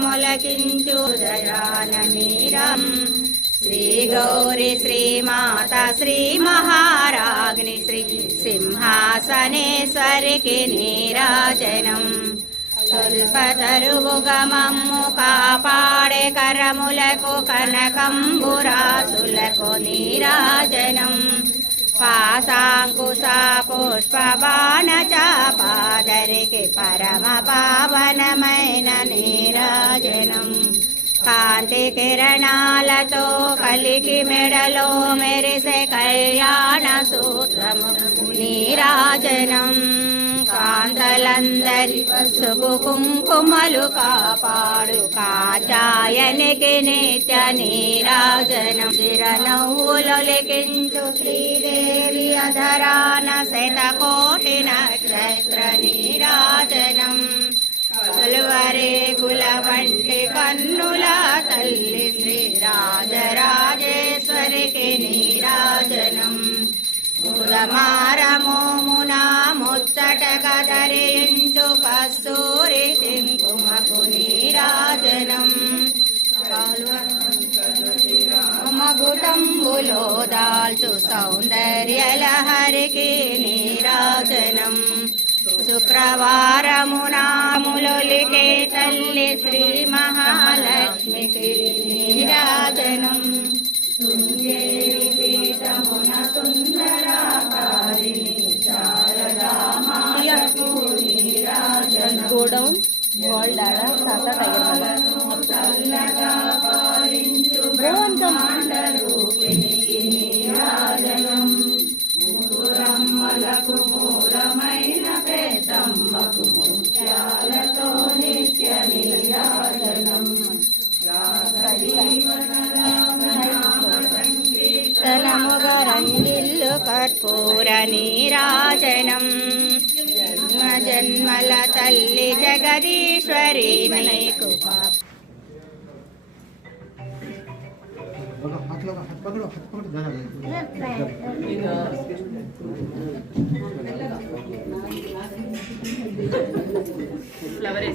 మొలకించు దయాననీరం శ్రీ గౌరీ శ్రీమాత శ్రీ మహారాజ్ని శ్రీ సింహాసనేశ్వరికి నీరాజనం స్వల్పతరుగుగా మమ్ము కాపాడే కరములకు కనకంబురాసులకు నీరాజనం పాశాంకుశ పుష్ప బాణ చాపాదరికి పరమ పావనమైన నీరాజనం కాంతి కిరణాలతో కలికి మెడలో మెరిసే కళ్యాణ సూత్రము నీరాజనం కాంతలందరి పసుపు కుంకుమలు కాపాడు కాచాయనికి నిత్య నీరాజనం చిరనవ్వులొలికించు శ్రీదేవి అధరాన శతకోటి నక్షత్ర నీరాజనం కలువరేకుల వంటి కన్నుల తల్లి శ్రీ రాజరాజేశ్వరికి నీరాజనం ఉదమారమోమునా ముచ్చట కదరించు కస్తూరి సింకుమకు నీరాజనం మగుటంబులో దాల్చు సౌందర్యలహరికి నీరాజనం శుక్రవారమునాములొలికే తల్లి శ్రీ మహాలక్ష్మికి నీరాజనం శృంగేరి పీఠమున సుందరాకారిణి శారదామాలకు నీరాజనం గోడౌన్ గోల్డాడ సాతా చల్లగా పాలించు బ్రహ్మాండరూపిణికి నీరాజనం ముగ్గురమ్మలకు మూలమైన పెద్దమ్మకు ముత్యాలతో నిత్య నీరాజనం తనముగా రంగిల్లు కర్పూర నీరాజనం జన్మ జన్మల తల్లి జగదీశ్వరి నీకు ఫ్లవర్